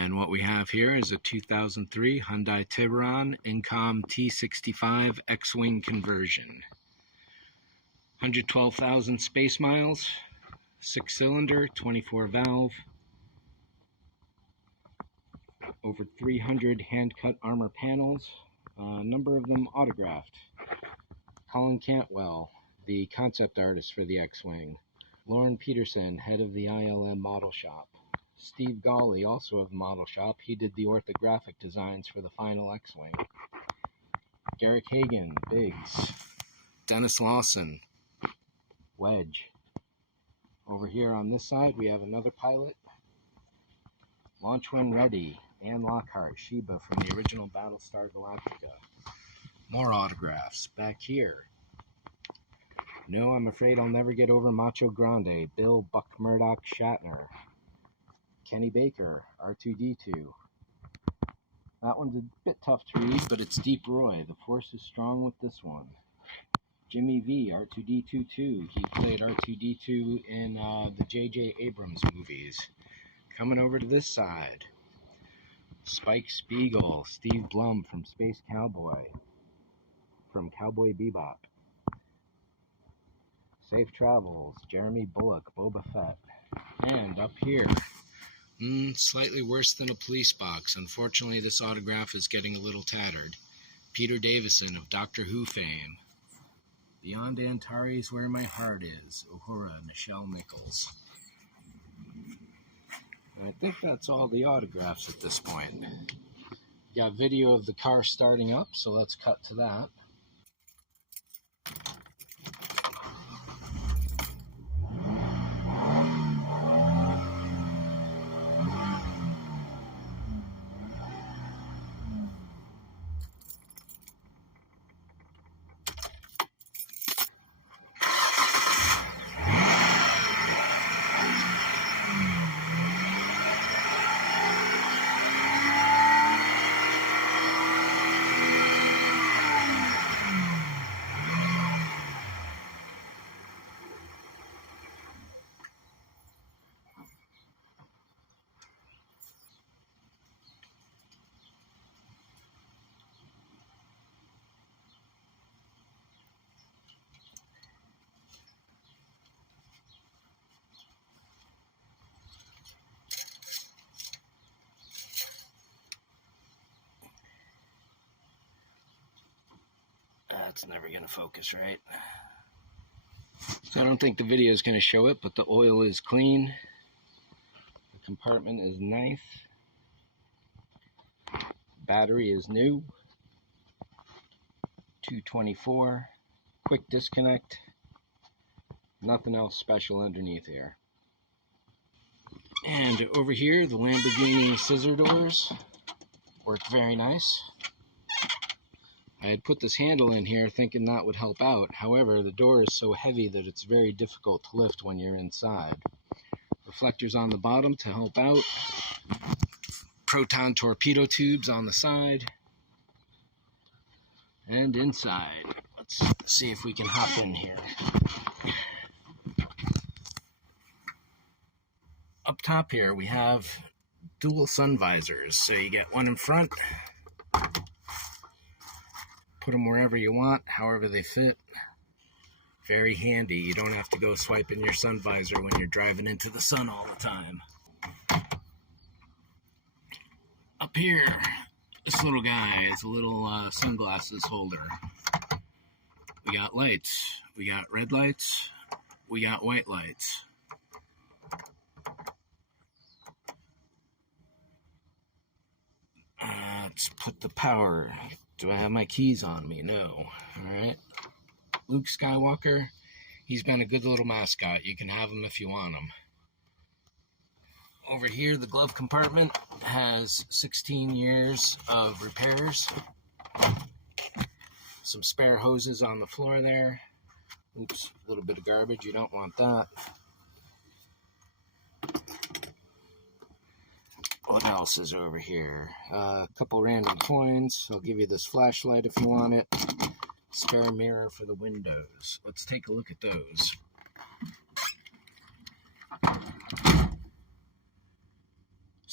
And what we have here is a 2003 Hyundai Tiburon Incom T65 X-Wing conversion. 112,000 space miles, 6-cylinder, 24-valve, over 300 hand-cut armor panels, a number of them autographed. Colin Cantwell, the concept artist for the X-Wing. Lauren Peterson, head of the ILM model shop. Steve Gawley, also of the model shop, he did the orthographic designs for the final X-Wing. Garrick Hagan, Biggs. Dennis Lawson, Wedge. Over here on this side we have another pilot. Launch when ready, Anne Lockhart, Sheba from the original Battlestar Galactica. More autographs back here. No, I'm afraid I'll never get over Macho Grande, Bill Buck Murdoch Shatner. Kenny Baker, R2-D2. That one's a bit tough to read, but it's Deep Roy. The Force is strong with this one. Jimmy V, R2-D2 too. He played R2-D2 in the J.J. Abrams movies. Coming over to this side. Spike Spiegel, Steve Blum from Space Cowboy, from Cowboy Bebop. Safe Travels, Jeremy Bullock, Boba Fett. And up here, slightly worse than a police box. Unfortunately, this autograph is getting a little tattered. Peter Davison of Doctor Who fame. Beyond Antares, Where My Heart Is, Uhura, Nichelle Nichols. I think that's all the autographs at this point. Got video of the car starting up, so let's cut to that. That's never going to focus, right? So I don't think the video is going to show it, but the oil is clean. The compartment is nice. Battery is new. 224. Quick disconnect. Nothing else special underneath here. And over here, the Lamborghini scissor doors work very nice. I had put this handle in here thinking that would help out. However, the door is so heavy that it's very difficult to lift when you're inside. Reflectors on the bottom to help out. Proton torpedo tubes on the side. And inside. Let's see if we can hop in here. Up top here we have dual sun visors. So you get one in front. Put them wherever you want, however they fit. Very handy. You don't have to go swiping your sun visor when you're driving into the sun all the time. Up here, this little guy is a little sunglasses holder. We got lights. We got red lights. We got white lights. Let's put the power. Do I have my keys on me? No. Alright. Luke Skywalker. He's been a good little mascot. You can have him if you want him. Over here, the glove compartment has 16 years of repairs. Some spare hoses on the floor there. Oops, a little bit of garbage. You don't want that. What else is over here? A couple random coins. I'll give you this flashlight if you want it. Spare mirror for the windows. Let's take a look at those.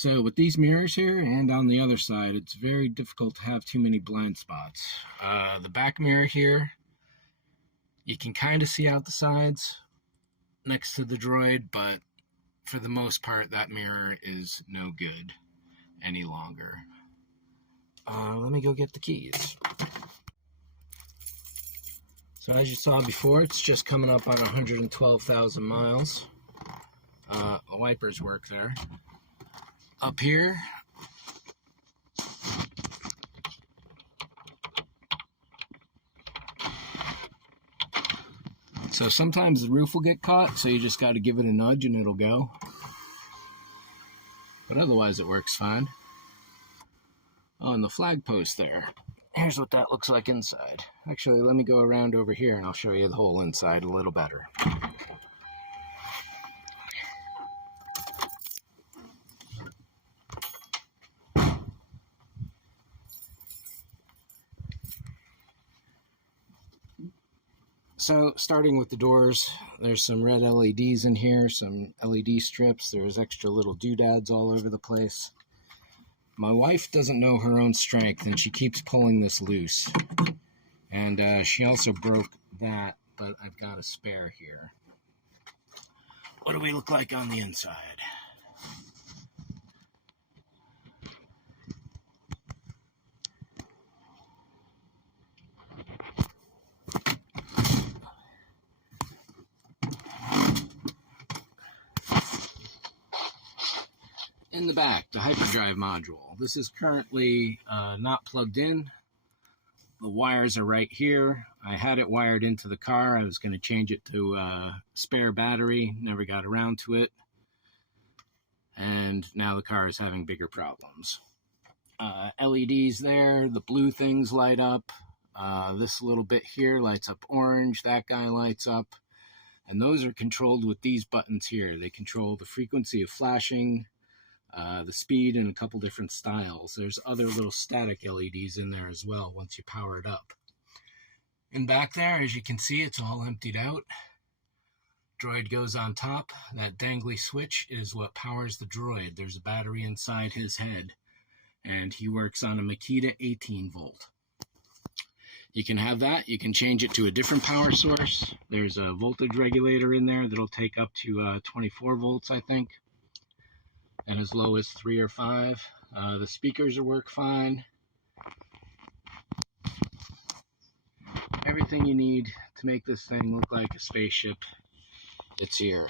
So with these mirrors here and on the other side, it's very difficult to have too many blind spots. The back mirror here, you can kind of see out the sides next to the droid, but for the most part, that mirror is no good any longer. Let me go get the keys. So as you saw before, it's just coming up on 112,000 miles. The wipers work there. Up here, so sometimes the roof will get caught, so you just got to give it a nudge and it'll go. But otherwise it works fine. Oh, and the flag post there. Here's what that looks like inside. Actually, let me go around over here and I'll show you the whole inside a little better. So, starting with the doors, there's some red LEDs in here, some LED strips, there's extra little doodads all over the place. My wife doesn't know her own strength, and she keeps pulling this loose. And she also broke that, but I've got a spare here. What do we look like on the inside? In the back, the hyperdrive module. This is currently not plugged in. The wires are right here. I had it wired into the car. I was going to change it to a spare battery. Never got around to it. And now the car is having bigger problems. LEDs there. The blue things light up. This little bit here lights up orange. That guy lights up. And those are controlled with these buttons here. They control the frequency of flashing, the speed, and a couple different styles. There's other little static LEDs in there as well once you power it up. And back there, as you can see, it's all emptied out. Droid goes on top. That dangly switch is what powers the droid. There's a battery inside his head, and he works on a Makita 18 volt. You can have that. You can change it to a different power source. There's a voltage regulator in there that'll take up to 24 volts, I think, and as low as 3 or 5. The speakers will work fine. Everything you need to make this thing look like a spaceship, it's here.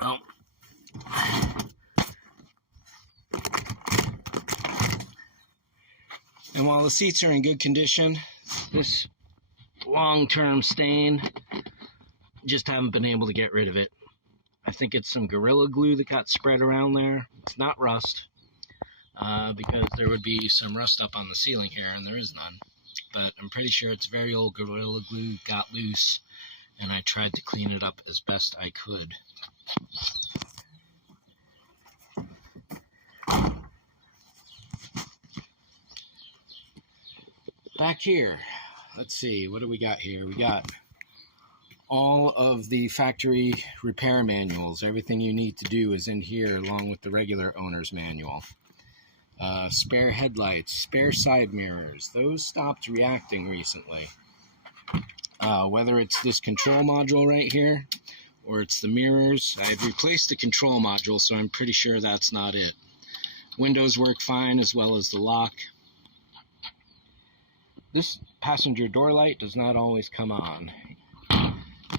Oh. And while the seats are in good condition, this long-term stain, just haven't been able to get rid of it. I think it's some Gorilla Glue that got spread around there. It's not rust, because there would be some rust up on the ceiling here, and there is none. But I'm pretty sure it's very old Gorilla Glue got loose, and I tried to clean it up as best I could. Back here, let's see, what do we got here? We got all of the factory repair manuals. Everything you need to do is in here along with the regular owner's manual. Spare headlights, spare side mirrors. Those stopped reacting recently. Whether it's this control module right here or it's the mirrors. I've replaced the control module, so I'm pretty sure that's not it. Windows work fine as well as the lock. This passenger door light does not always come on.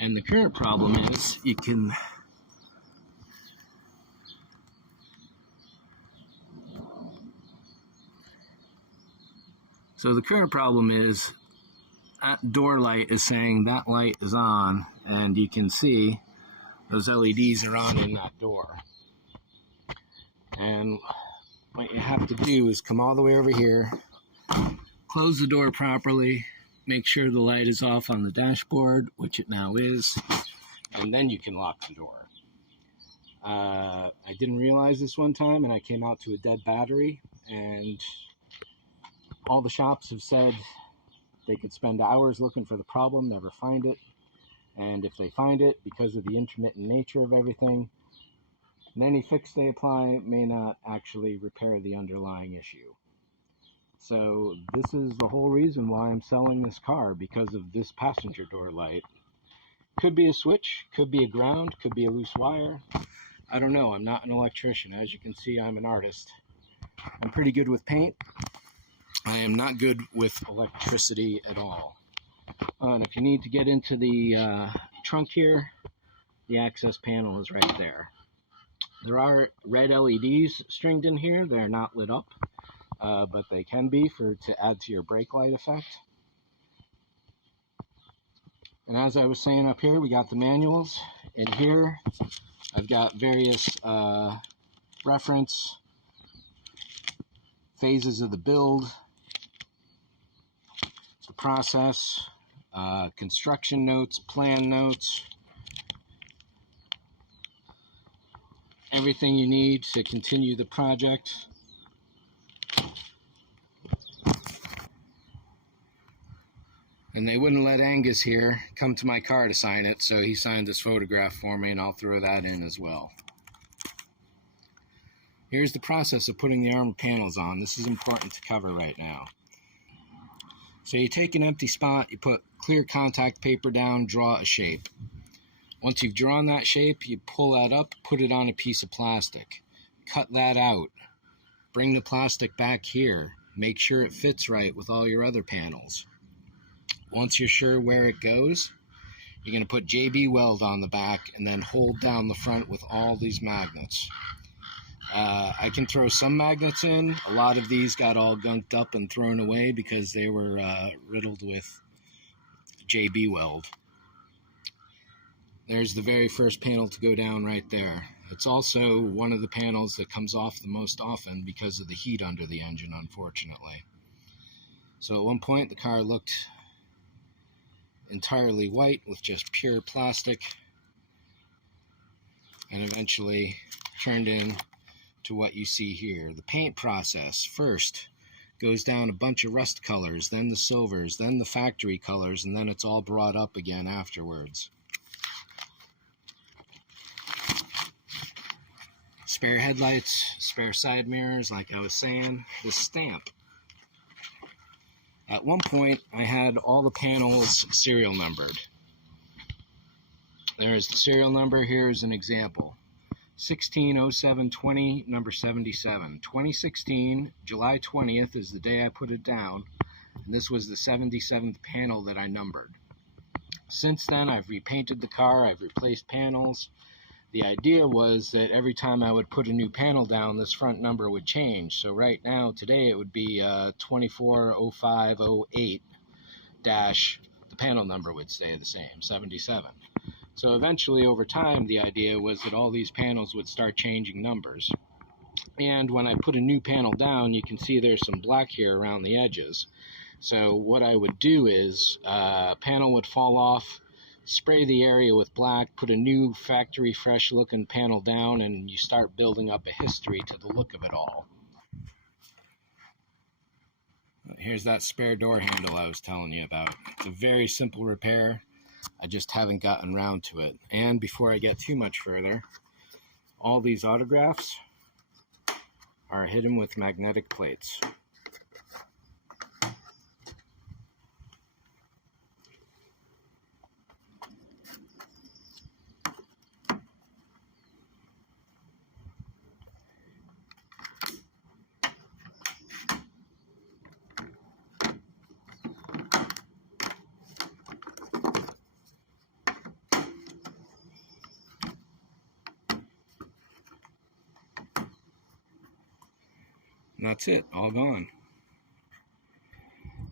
And the current problem is you can that door light is saying that light is on, and you can see those LEDs are on in that door. And what you have to do is come all the way over here, close the door properly, make sure the light is off on the dashboard, which it now is, and then you can lock the door. I didn't realize this one time, and I came out to a dead battery, and all the shops have said they could spend hours looking for the problem, never find it. And if they find it, because of the intermittent nature of everything, then any fix they apply may not actually repair the underlying issue. So this is the whole reason why I'm selling this car, because of this passenger door light. Could be a switch, could be a ground, could be a loose wire. I don't know. I'm not an electrician. As you can see, I'm an artist. I'm pretty good with paint. I am not good with electricity at all. And if you need to get into the trunk here, the access panel is right there. There are red LEDs stringed in here. They're not lit up, but they can be to add to your brake light effect. And as I was saying up here, we got the manuals. In here, I've got various reference phases of the build, the process, construction notes, plan notes, everything you need to continue the project. And they wouldn't let Angus here come to my car to sign it, so he signed this photograph for me, and I'll throw that in as well. Here's the process of putting the armor panels on. This is important to cover right now. So you take an empty spot, you put clear contact paper down, draw a shape. Once you've drawn that shape, you pull that up, put it on a piece of plastic. Cut that out. Bring the plastic back here. Make sure it fits right with all your other panels. Once you're sure where it goes, you're going to put JB Weld on the back and then hold down the front with all these magnets. I can throw some magnets in. A lot of these got all gunked up and thrown away because they were riddled with JB Weld. There's the very first panel to go down right there. It's also one of the panels that comes off the most often because of the heat under the engine, unfortunately. So at one point the car looked entirely white with just pure plastic, and eventually turned into what you see here. The paint process first goes down a bunch of rust colors, then the silvers, then the factory colors, and then it's all brought up again afterwards. Spare headlights, spare side mirrors, like I was saying, the stamp. At one point, I had all the panels serial numbered. There's the serial number. Here's an example. 160720, number 77. 2016, July 20th is the day I put it down, and this was the 77th panel that I numbered. Since then, I've repainted the car, I've replaced panels. The idea was that every time I would put a new panel down, this front number would change. So right now, today, it would be 240508 dash, the panel number would stay the same, 77. So eventually, over time, the idea was that all these panels would start changing numbers. And when I put a new panel down, you can see there's some black here around the edges. So what I would do is, panel would fall off, spray the area with black, put a new factory fresh looking panel down, and you start building up a history to the look of it all. Here's that spare door handle I was telling you about. It's a very simple repair. I just haven't gotten around to it. And before I get too much further, all these autographs are hidden with magnetic plates. And that's it, all gone.